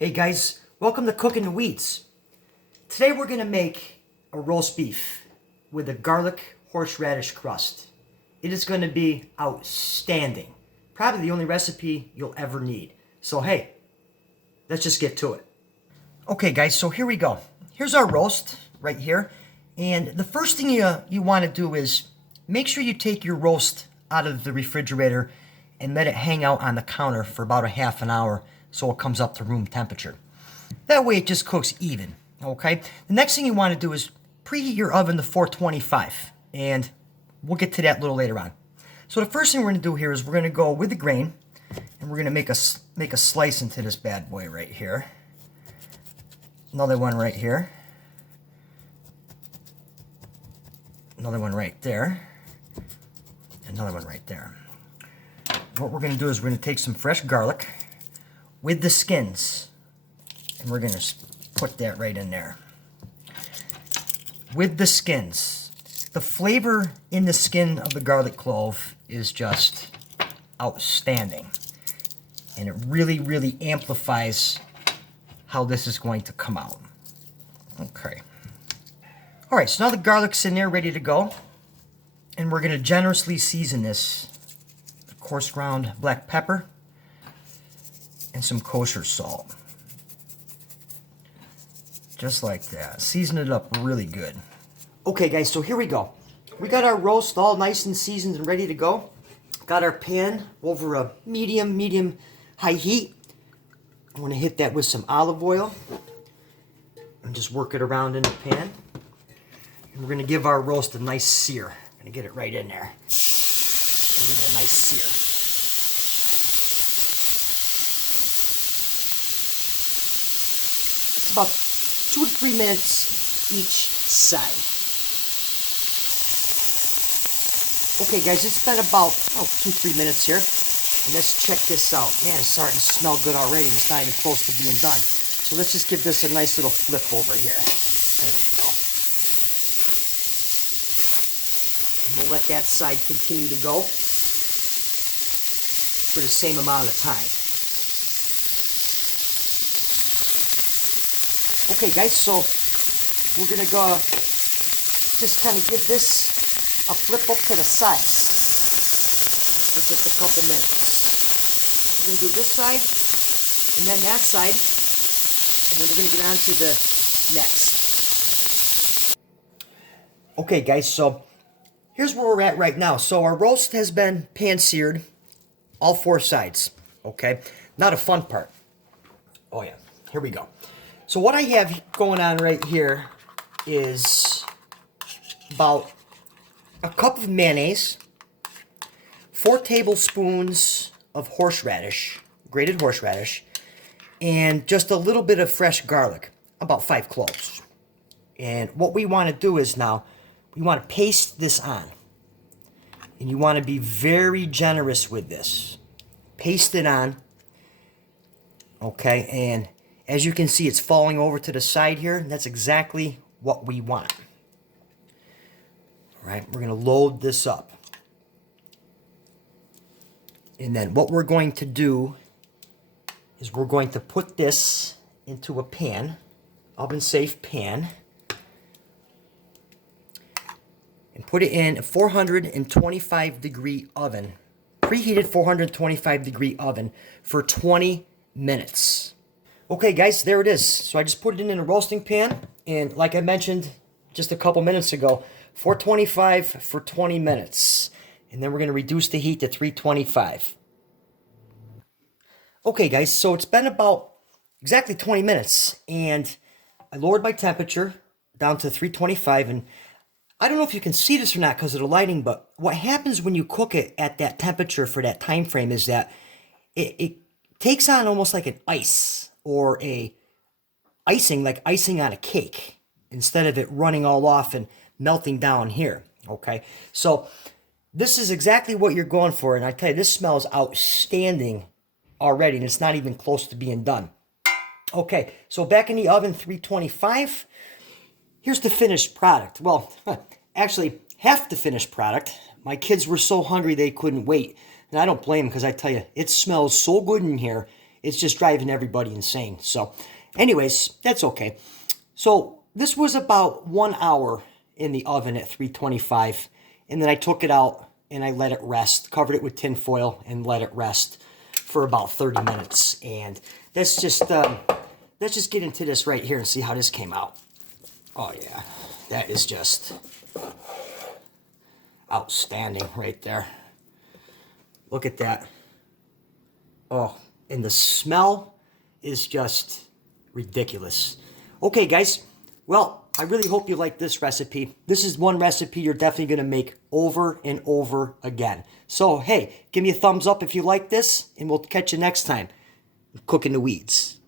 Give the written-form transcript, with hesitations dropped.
Hey guys, welcome to Cooking the Weeds. Today we're going to make a roast beef with a garlic horseradish crust. It is going to be outstanding. Probably the only recipe you'll ever need. So hey, let's just get to it. Okay guys, so here we go. Here's our roast right here. And the first thing you want to do is make sure you take your roast out of the refrigerator and let it hang out on the counter for about a half an hour so it comes up to room temperature. That way it just cooks even, okay? The next thing you want to do is preheat your oven to 425, and we'll get to that a little later on. So the first thing we're going to do here is we're going to go with the grain, and we're going to make a slice into this bad boy right here. Another one right here. Another one right there. Another one right there. What we're going to do is we're going to take some fresh garlic with the skins, and we're going to put that right in there. With the skins. The flavor in the skin of the garlic clove is just outstanding. And it really, really amplifies how this is going to come out. Okay. Alright, so now the garlic's in there ready to go. And we're going to generously season this. Coarse ground black pepper and some kosher salt. Just like that. Season it up really good. Okay guys, so here we go. We got our roast all nice and seasoned and ready to go. Got our pan over a medium high heat. I'm going to hit that with some olive oil and just work it around in the pan. And we're going to give our roast a nice sear. I'm going to get it right in there. And give it a nice sear. It's about 2 to 3 minutes each side. Okay guys, it's been about 2-3 minutes here. And let's check this out. Man, it's starting to smell good already. It's not even close to being done. So let's just give this a nice little flip over here. There we go. And we'll let that side continue to go for the same amount of time. Okay guys, so we're going to go just kind of give this a flip up to the side for just a couple minutes. We're going to do this side and then that side, and then we're going to get on to the next. Okay guys, so here's where we're at right now. So our roast has been pan seared. All 4 sides, okay? Now the fun part. Oh yeah, here we go. So what I have going on right here is about a cup of mayonnaise, 4 tablespoons of horseradish, grated horseradish, and just a little bit of fresh garlic, about 5 cloves. And what we want to do is now, we want to paste this on. And you want to be very generous with this. Paste it on. Okay, and as you can see, it's falling over to the side here. That's exactly what we want. Alright, we're going to load this up. And then what we're going to do is we're going to put this into a pan, oven-safe pan. And put it in a 425 degree oven, preheated 425 degree oven for 20 minutes. Okay guys, there it is. So I just put it in a roasting pan, and like I mentioned just a couple minutes ago, 425 for 20 minutes. And then we're going to reduce the heat to 325. Okay guys, so it's been about exactly 20 minutes, and I lowered my temperature down to 325, and I don't know if you can see this or not because of the lighting, but what happens when you cook it at that temperature for that time frame is that it takes on almost like an ice or a icing, like icing on a cake, instead of it running all off and melting down here, okay? So this is exactly what you're going for, and I tell you, this smells outstanding already, and it's not even close to being done. Okay, so back in the oven, 325. Here's the finished product. Well, actually, half the finished product. My kids were so hungry they couldn't wait. And I don't blame them because I tell you, it smells so good in here. It's just driving everybody insane. So anyways, that's okay. So this was about 1 hour in the oven at 325. And then I took it out and I let it rest, covered it with tin foil and let it rest for about 30 minutes. And let's just get into this right here and see how this came out. Oh yeah, that is just outstanding right there. Look at that. Oh, and the smell is just ridiculous. Okay, guys. Well, I really hope you like this recipe. This is one recipe you're definitely going to make over and over again. So, hey, give me a thumbs up if you like this, and we'll catch you next time. Cooking the weeds.